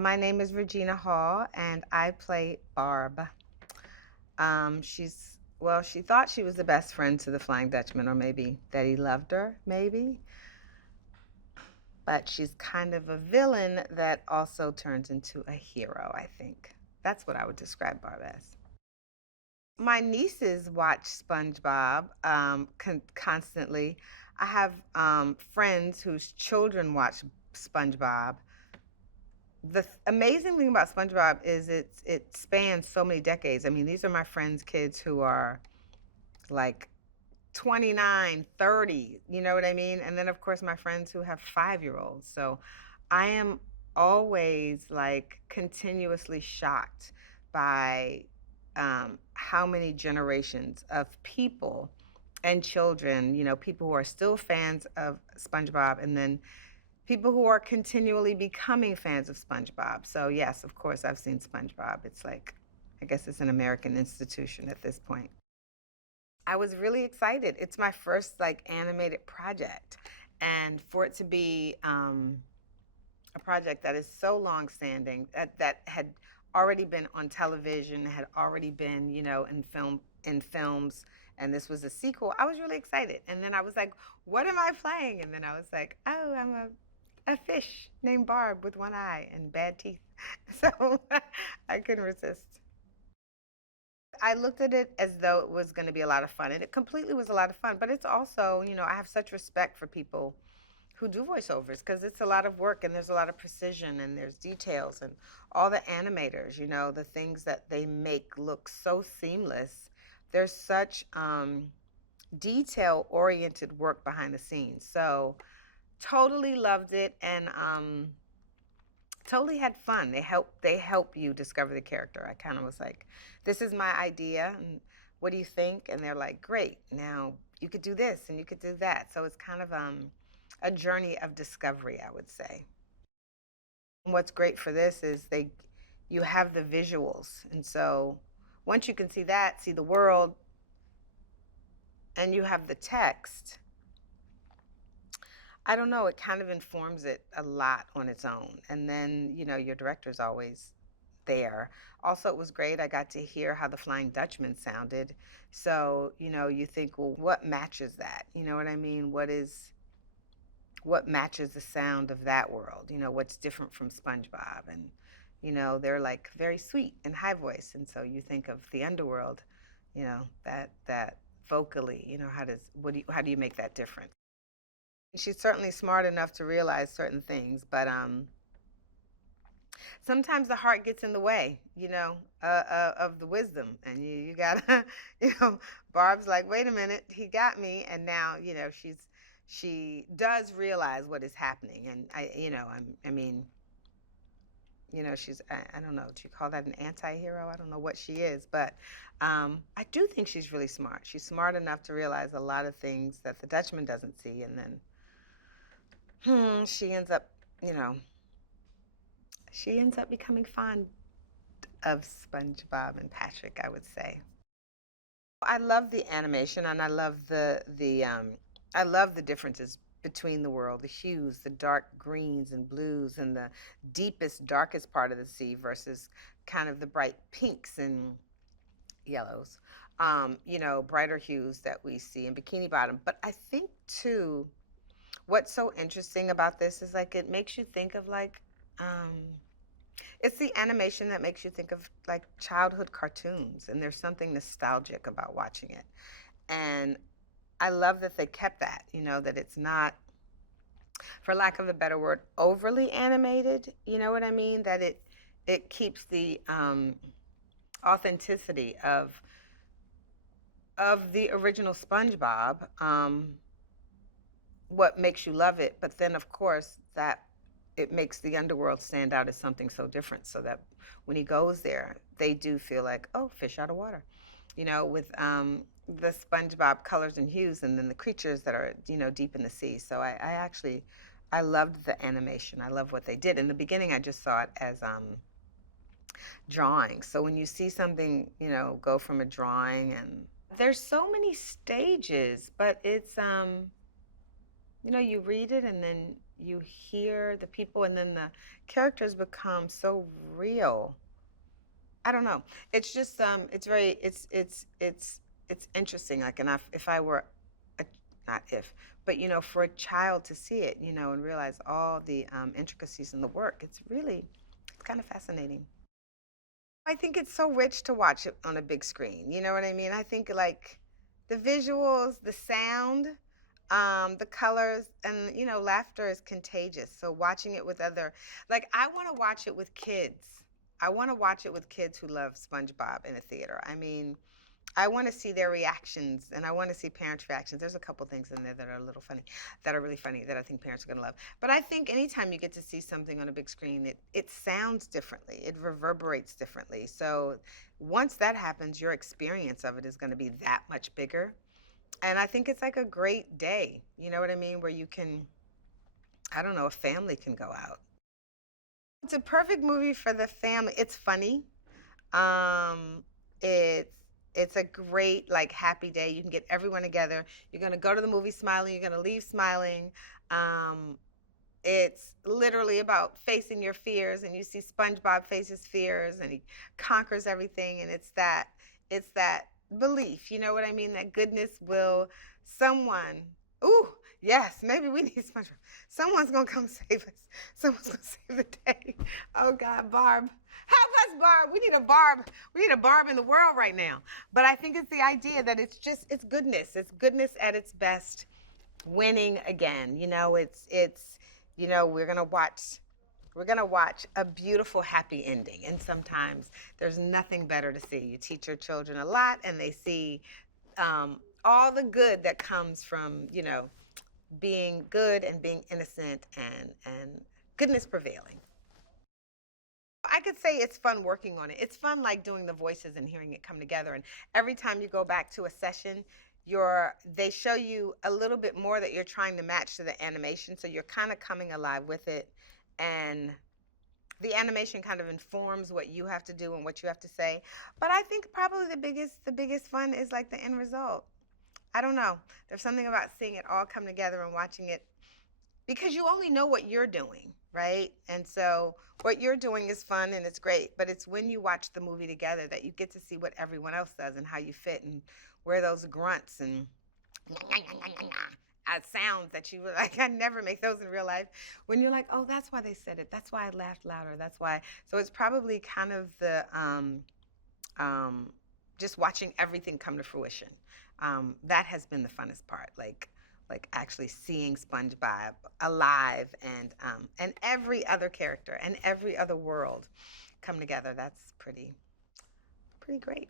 My name is Regina Hall, and I play Barb. She thought she was the best friend to the Flying Dutchman, or maybe that he loved her, maybe. But she's kind of a villain that also turns into a hero, I think. That's what I would describe Barb as. My nieces watch SpongeBob constantly. I have friends whose children watch SpongeBob. The amazing thing about SpongeBob is it spans so many decades. I mean, these are my friends' kids who are like 29, 30, you know what I mean? And then of course my friends who have 5-year-olds. So I am always like continuously shocked by how many generations of people and children, people who are still fans of SpongeBob, and then people who are continually becoming fans of SpongeBob. So yes, of course, I've seen SpongeBob. It's like, I guess it's an American institution at this point. I was really excited. It's my first like animated project, and for it to be a project that is so long-standing, that had already been on television, had already been, in films, and this was a sequel. I was really excited, and then I was like, "What am I playing?" And then I was like, "Oh, I'm a fish named Barb with one eye and bad teeth." So I couldn't resist. I looked at it as though it was going to be a lot of fun, and it completely was a lot of fun. But it's also, I have such respect for people who do voiceovers because it's a lot of work and there's a lot of precision and there's details and all the animators, the things that they make look so seamless. There's such detail oriented work behind the scenes. So totally loved it, and totally had fun. They help you discover the character. I kind of was like, this is my idea, and what do you think? And they're like, great, now you could do this and you could do that. So it's kind of a journey of discovery, I would say. And what's great for this is you have the visuals, and so once you can see that, see the world, and you have the text, I don't know, it kind of informs it a lot on its own. And then, your director's always there. Also, it was great. I got to hear how the Flying Dutchman sounded. So, you think, well, what matches that? You know what I mean? What matches the sound of that world? What's different from SpongeBob? And, they're like very sweet and high voice. And so you think of the underworld, that vocally, how do you make that different? She's certainly smart enough to realize certain things, but sometimes the heart gets in the way, of the wisdom, and you gotta, Barb's like, wait a minute, he got me, and now, she does realize what is happening, and I mean, she's, I don't know, do you call that an anti-hero? I don't know what she is, but I do think she's really smart. She's smart enough to realize a lot of things that the Dutchman doesn't see, and then she ends up, you know, she ends up becoming fond of SpongeBob and Patrick, I would say. I love the animation, and I love I love the differences between the world, the hues, the dark greens and blues, and the deepest, darkest part of the sea versus kind of the bright pinks and yellows. Brighter hues that we see in Bikini Bottom. But I think too, what's so interesting about this is like it makes you think of like it's the animation that makes you think of like childhood cartoons, and there's something nostalgic about watching it. And I love that they kept that, that it's not, for lack of a better word, overly animated. You know what I mean? That it keeps the authenticity of the original SpongeBob. What makes you love it, but then of course that it makes the underworld stand out as something so different, so that when he goes there, they do feel like, oh, fish out of water, with the SpongeBob colors and hues, and then the creatures that are, deep in the sea. So I actually, I loved the animation. I love what they did. In the beginning, I just saw it as drawing. So when you see something, go from a drawing, and there's so many stages, but it's you read it, and then you hear the people, and then the characters become so real. I don't know. It's just it's very it's interesting. Like, and if I were a, not if, but for a child to see it, and realize all the intricacies in the work, it's kind of fascinating. I think it's so rich to watch it on a big screen. You know what I mean? I think like the visuals, the sound, the colors, and laughter is contagious. So watching it with like, I want to watch it with kids. I want to watch it with kids who love SpongeBob in a theater. I mean, I want to see their reactions, and I want to see parents' reactions. There's a couple things in there that are a little funny, that are really funny, that I think parents are going to love. But I think anytime you get to see something on a big screen, it sounds differently. It reverberates differently. So once that happens, your experience of it is going to be that much bigger. And I think it's like a great day, you know what I mean, where you can, I don't know, a family can go out. It's a perfect movie for the family. It's funny. Um, it's it's a great, like, happy day. You can get everyone together. You're gonna go to the movie smiling. You're gonna leave smiling. Um, it's literally about facing your fears, and you see SpongeBob face his fears, and he conquers everything. And it's that belief. You know what I mean? That goodness will someone. Ooh, yes, maybe we need SpongeBob. Someone's gonna come save us. Someone's gonna save the day. Oh God, Barb. Help us, Barb. We need a Barb. We need a Barb in the world right now. But I think it's the idea that it's goodness. It's goodness at its best, winning again. We're gonna watch a beautiful, happy ending. And sometimes there's nothing better to see. You teach your children a lot, and they see all the good that comes from being good and being innocent, and goodness prevailing. I could say it's fun working on it. It's fun, like, doing the voices and hearing it come together. And every time you go back to a session, they show you a little bit more that you're trying to match to the animation, so you're kind of coming alive with it. And the animation kind of informs what you have to do and what you have to say. But I think probably the biggest fun is like the end result. I don't know. There's something about seeing it all come together and watching it, because you only know what you're doing, right? And so what you're doing is fun and it's great, but it's when you watch the movie together that you get to see what everyone else does and how you fit, and where those grunts and sounds that you like. I never make those in real life. When you're like, oh, that's why they said it. That's why I laughed louder. That's why. So it's probably kind of the um, just watching everything come to fruition. That has been the funnest part. Like actually seeing SpongeBob alive, and every other character and every other world come together. That's pretty great.